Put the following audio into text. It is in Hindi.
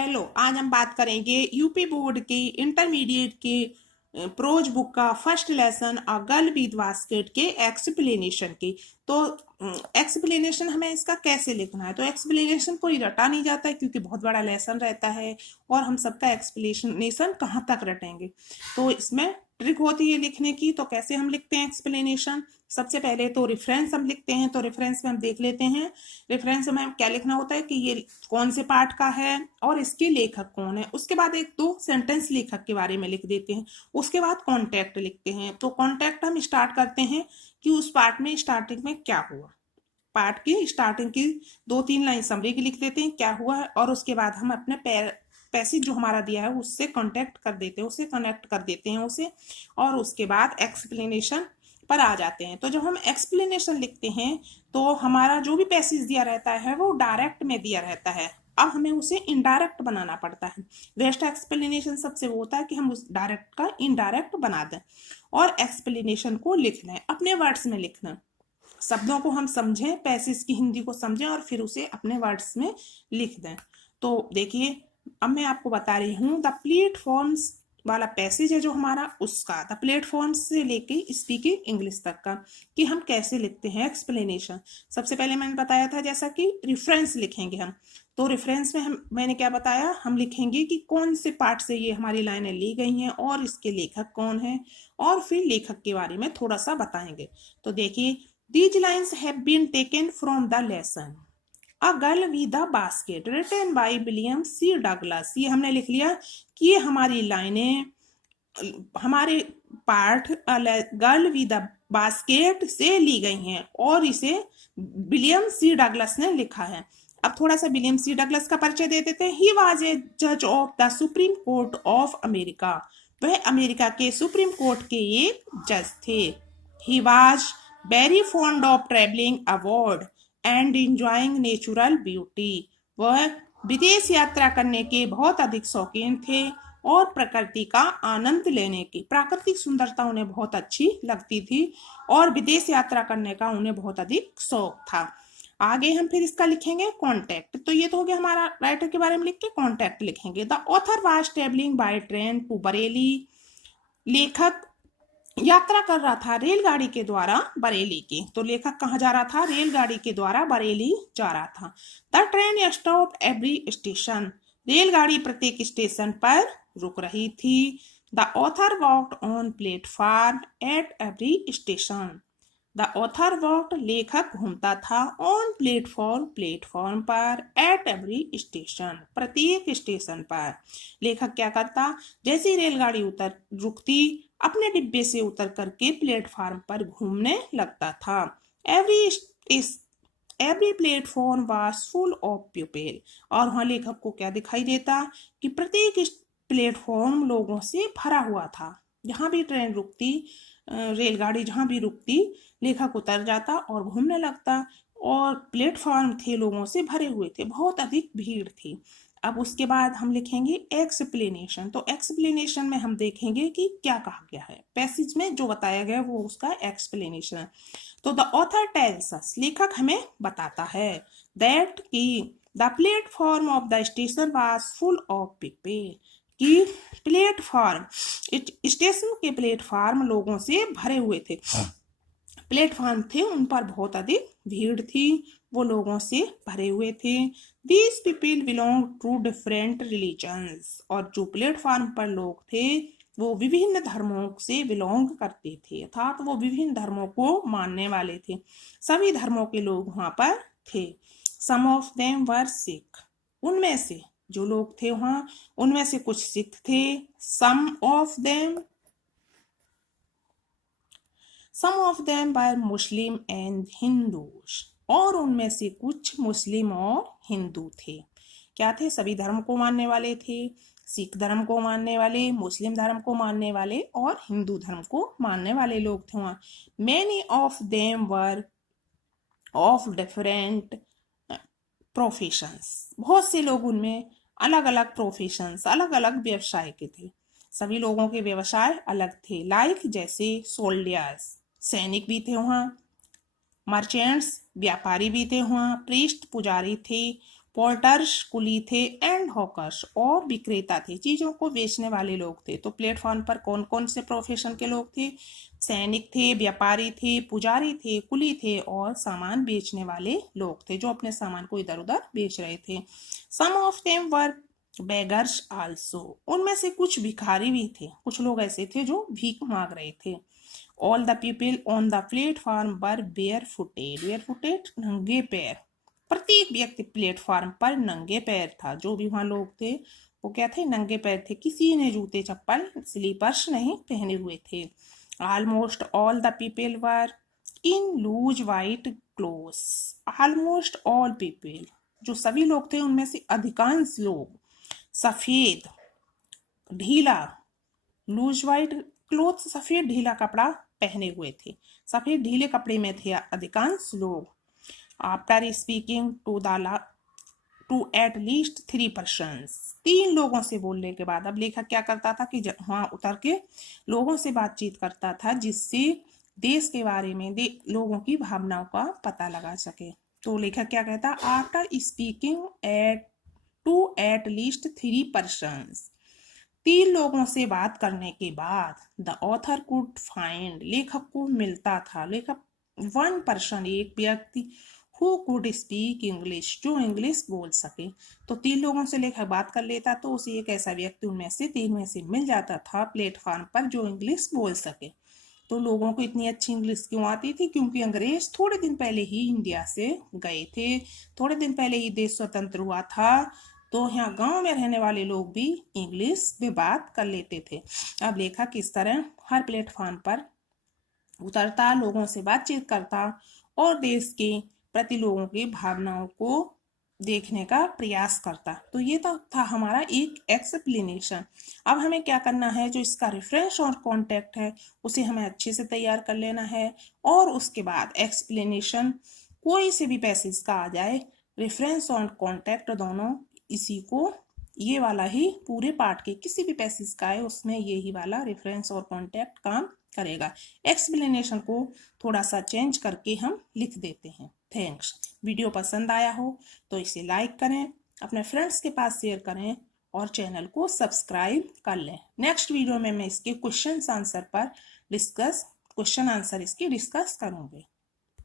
हेलो, आज हम बात करेंगे यूपी बोर्ड के इंटरमीडिएट के प्रोज बुक का first lesson a girl with basket के एक्सप्लेनेशन की। तो एक्सप्लेनेशन हमें इसका कैसे लिखना है। तो एक्सप्लेनेशन कोई रटा नहीं जाता है क्योंकि बहुत बड़ा लेसन रहता है और हम सबका एक्सप्लेनेशन कहाँ तक रटेंगे। तो इसमें ट्रिक होती है लिखने की। तो कैसे हम लिखते हैं एक्सप्लेनेशन। सबसे पहले तो रेफरेंस हम लिखते हैं। तो रेफरेंस में हम देख लेते हैं। रेफरेंस में क्या लिखना होता है कि ये कौन से पार्ट का है और इसके लेखक कौन है। उसके बाद एक दो सेंटेंस लेखक के बारे में लिख देते हैं। उसके बाद कॉन्टेक्ट लिखते हैं। तो कॉन्टेक्ट हम स्टार्ट करते हैं कि उस पार्ट में स्टार्टिंग में क्या हुआ। पार्ट की स्टार्टिंग की 2-3 लाइन समरी की लिख देते हैं क्या हुआ है, और उसके बाद हम अपने पैसेज जो हमारा दिया है उससे कॉन्टेक्ट कर देते हैं, उससे कनेक्ट कर देते हैं उसे, और उसके बाद एक्सप्लेनेशन पर आ जाते हैं। तो जब हम एक्सप्लेनेशन लिखते हैं तो हमारा जो भी पैसेज दिया रहता है वो डायरेक्ट में दिया रहता है। अब हमें उसे इनडायरेक्ट बनाना पड़ता है। बेस्ट एक्सप्लेनेशन सबसे वो होता है कि हम उस डायरेक्ट का इनडायरेक्ट बना दें और एक्सप्लेनेशन को लिख लें, अपने वर्ड्स में लिखना। शब्दों को हम समझें, पैसेज की हिंदी को समझें और फिर उसे अपने वर्ड्स में लिख दें। तो देखिए, अब मैं आपको बता रही हूँ द प्लेटफॉर्म्स वाला पैसेज है जो हमारा, उसका द प्लेटफॉर्म से लेके स्पीकिंग इंग्लिश तक का, कि हम कैसे लिखते हैं एक्सप्लेनेशन। सबसे पहले मैंने बताया था जैसा कि रेफरेंस लिखेंगे हम। तो रेफरेंस में मैंने क्या बताया, हम लिखेंगे कि कौन से पार्ट से ये हमारी लाइनें ली गई हैं और इसके लेखक कौन है, और फिर लेखक के बारे में थोड़ा सा बताएंगे। तो देखिए, these lines have been taken from the lesson A Girl with a Basket written by William C. Douglas। ये हमने लिख लिया कि ये हमारी लाइनें हमारे part girl with a basket से ली गई हैं और इसे विलियम सी डगलस ने लिखा है। अब थोड़ा सा विलियम सी डगलस का परिचय दे देते हैं। ही वाज ए जज of the Supreme Court of America. वह अमेरिका के सुप्रीम कोर्ट के एक जज थे। He was very fond of travelling abroad and enjoying natural beauty. वह विदेश यात्रा करने के बहुत अधिक शौकीन थे और प्रकृति का आनंद लेने की, प्राकृतिक सुंदरता उन्हें बहुत अच्छी लगती थी और विदेश यात्रा करने का उन्हें बहुत अधिक शौक था। आगे हम फिर इसका लिखेंगे कॉन्टेक्ट। तो ये तो हो गया हमारा राइटर के बारे में लिख के कॉन्टेक्ट लिखेंगे। The author was travelling by train to Bareilly. लेखक यात्रा कर रहा था रेलगाड़ी के द्वारा बरेली की। तो लेखक कहाँ जा रहा था, रेलगाड़ी के द्वारा बरेली जा रहा था। The train stop every station. रेलगाड़ी प्रत्येक स्टेशन पर रुक रही थी। The author walked on platform at every station. The author walked लेखक घूमता था, ऑन प्लेटफॉर्म प्लेटफॉर्म पर, एट एवरी स्टेशन प्रत्येक स्टेशन पर। लेखक क्या करता, जैसी रेलगाड़ी रुकती अपने डिब्बे से उतर करके प्लेटफॉर्म पर घूमने लगता था। Every platform was full of people. और वहां लेखक को क्या दिखाई देता कि प्रत्येक प्लेटफॉर्म लोगों से भरा हुआ था। जहां भी ट्रेन रुकती, रेलगाड़ी जहां भी रुकती, लेखक उतर जाता और घूमने लगता, और प्लेटफॉर्म थे लोगों से भरे हुए थे, बहुत अधिक भीड़ थी। अब उसके बाद हम लिखेंगे एक्सप्लेनेशन। तो एक्सप्लेनेशन में हम देखेंगे कि क्या कहा गया है, पैसेज में जो बताया गया वो उसका एक्सप्लेनेशन है। तो द ऑथर टेल्स अस, लेखक हमें बताता है, दैट कि the platform of the station was full of people, कि प्लेटफॉर्म, स्टेशन के प्लेटफॉर्म लोगों से भरे हुए थे। प्लेटफॉर्म थे उन पर बहुत अधिक भीड़ थी, वो लोगों से भरे हुए थे। These people belong to different religions. और जो प्लेटफॉर्म पर लोग थे वो विभिन्न धर्मों से बिलोंग करते थे, अर्थात वो विभिन्न धर्मों को मानने वाले थे। सभी धर्मों के लोग वहां पर थे। सम ऑफ देम वर सिख। उनमें से जो लोग थे वहां, उनमें से कुछ सिख थे। Some of them were Muslim and Hindus. और उनमें से कुछ मुस्लिम और हिंदू थे। क्या थे, सभी धर्म को मानने वाले थे। सिख धर्म को मानने वाले, मुस्लिम धर्म को मानने वाले और हिंदू धर्म को मानने वाले लोग थे वहां। Many of them were of different professions. बहुत से लोग उनमें अलग अलग प्रोफेशंस, अलग अलग व्यवसाय के थे। सभी लोगों के व्यवसाय अलग थे। लाइक जैसे सोल्डियर्स, सैनिक भी थे वहां, मर्चेंट्स व्यापारी भी थे वहां, प्रीस्ट पुजारी थे, पोर्टर्स कुली थे एंड हॉकर्स और विक्रेता थे, चीजों को बेचने वाले लोग थे। तो प्लेटफॉर्म पर कौन कौन से प्रोफेशन के लोग थे? सैनिक थे, व्यापारी थे, पुजारी थे, कुली थे और सामान बेचने वाले लोग थे जो अपने सामान को इधर उधर बेच रहे थे। Some of them were beggars also, उनमें से कुछ भिखारी भी थे, कुछ लोग ऐसे थे जो भीख मांग रहे थे। All the people on the platform were bare footed नंगे पैर, प्रत्येक व्यक्ति प्लेटफॉर्म पर नंगे पैर था। जो भी वहां लोग थे वो क्या थे? नंगे पैर थे। किसी ने जूते चप्पल स्लीपर्स नहीं पहने हुए थे। Almost all the people were in loose white clothes, almost all people, जो सभी लोग थे उनमें से अधिकांश लोग सफेद ढीला लूज वाइट क्लोथ, सफेद ढीला कपड़ा पहने हुए थे। सफेद ढीले कपड़े में थे अधिकांश लोग। After speaking to at least 3 persons, 3 लोगों से बोलने के बाद अब लेखक क्या करता था कि वहां उतर के लोगों से बातचीत करता था जिससे देश के बारे में लोगों की भावनाओं का पता लगा सके। तो लेखक क्या कहता? After speaking at least 3 persons, 3 लोगों से बात करने के बाद द ऑथर कुड फाइंड, लेखक को मिलता था, लेखक 1 पर्सन, एक व्यक्ति, हु कुड स्पीक इंग्लिश, जो इंग्लिश बोल सके। तो 3 लोगों से लेखक बात कर लेता तो उसे एक ऐसा व्यक्ति उनमें से 3 में से मिल जाता था प्लेटफॉर्म पर जो इंग्लिश बोल सके। तो लोगों को इतनी अच्छी इंग्लिश क्यों आती थी? क्योंकि अंग्रेज थोड़े दिन पहले ही इंडिया से गए थे, थोड़े दिन पहले ही देश स्वतंत्र हुआ था, तो यहाँ गांव में रहने वाले लोग भी इंग्लिश में बात कर लेते थे। अब लेखक इस तरह हर प्लेटफॉर्म पर उतरता, लोगों से बातचीत करता और देश के प्रति लोगों की भावनाओं को देखने का प्रयास करता। तो ये तो था हमारा एक एक्सप्लेनेशन। अब हमें क्या करना है? जो इसका रेफरेंस और कॉन्टेक्ट है उसे हमें अच्छे से तैयार कर लेना है और उसके बाद एक्सप्लेनेशन कोई से भी पैसेज का आ जाए, रेफरेंस और कॉन्टेक्ट दोनों इसी को, ये वाला ही पूरे पार्ट के किसी भी पैसेज का है उसमें यही वाला रेफरेंस और कॉन्टेक्ट काम करेगा। एक्सप्लेनेशन को थोड़ा सा चेंज करके हम लिख देते हैं। थैंक्स। वीडियो पसंद आया हो तो इसे लाइक करें, अपने फ्रेंड्स के पास शेयर करें और चैनल को सब्सक्राइब कर लें। नेक्स्ट वीडियो में मैं इसके क्वेश्चन आंसर इसकी डिस्कस करूंगी।